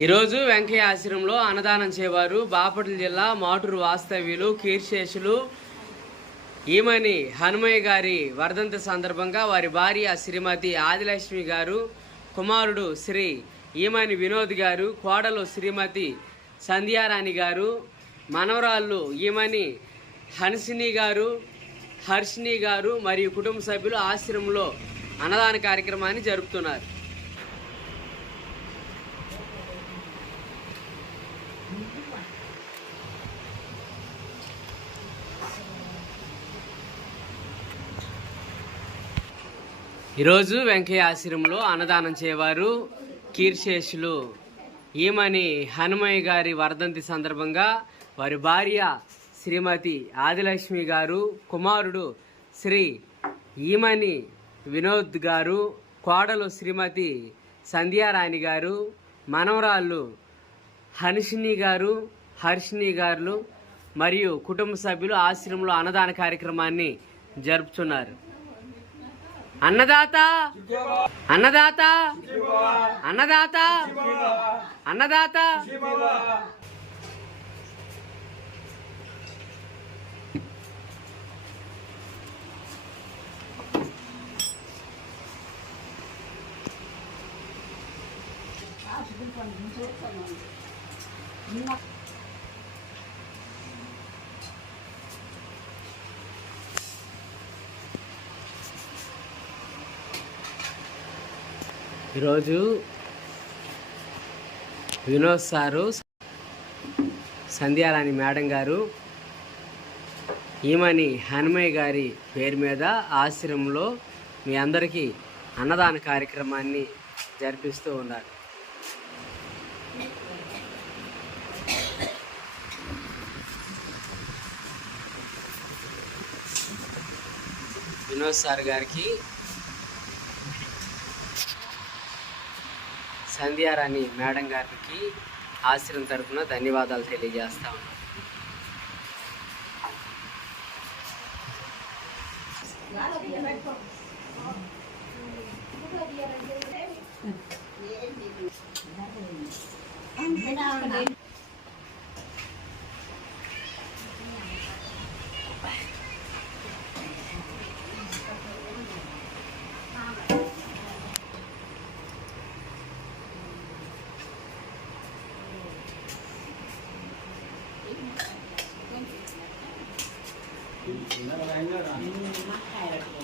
ఈరోజు వెంకయ్య ఆశ్రమంలో అన్నదానం చేవారు బాపట్ల జిల్లా మాటూరు వాస్తవ్యులు కీర్శేషులు ఈమని హనుమయ్య గారి వర్ధంతి సందర్భంగా వారి భార్య శ్రీమతి ఆదిలక్ష్మి గారు, కుమారుడు శ్రీ ఈమని వినోద్ గారు, కోడలు శ్రీమతి సంధ్యారాణి గారు, మనవరాళ్ళు ఈమని హన్సిని గారు, హర్షిని గారు మరియు కుటుంబ సభ్యులు ఆశ్రమంలో అన్నదాన కార్యక్రమాన్ని జరుపుతున్నారు. ఈరోజు వెంకయ్య ఆశ్రమంలో అన్నదానం చేయవారు కీర్శేషులు ఈమని హనుమయ్య గారి వర్ధంతి సందర్భంగా వారి భార్య శ్రీమతి ఆదిలక్ష్మి గారు, కుమారుడు శ్రీ ఈమని వినోద్ గారు, కోడలు శ్రీమతి సంధ్యారాణి గారు, మనవరాళ్ళు హన్సిని గారు, హర్షిని గారు మరియు కుటుంబ సభ్యులు ఆశ్రమంలో అన్నదాన కార్యక్రమాన్ని జరుపుతున్నారు. అన్నదాత అన్నదాత అన్నదాత అన్నదాత ఈరోజు వినోద్ సారు, సంధ్యారాణి మేడం గారు ఈమని హనుమయ్య గారి పేరు మీద ఆశ్రమంలో మీ అందరికీ అన్నదాన కార్యక్రమాన్ని జరిపిస్తూ ఉన్నారు. వినోద్ సార్ గారికి, సంధ్యారాణి మేడం గారికి ఆశ్రమం తరఫున ధన్యవాదాలు తెలియజేస్తా ఉన్నాం. Ini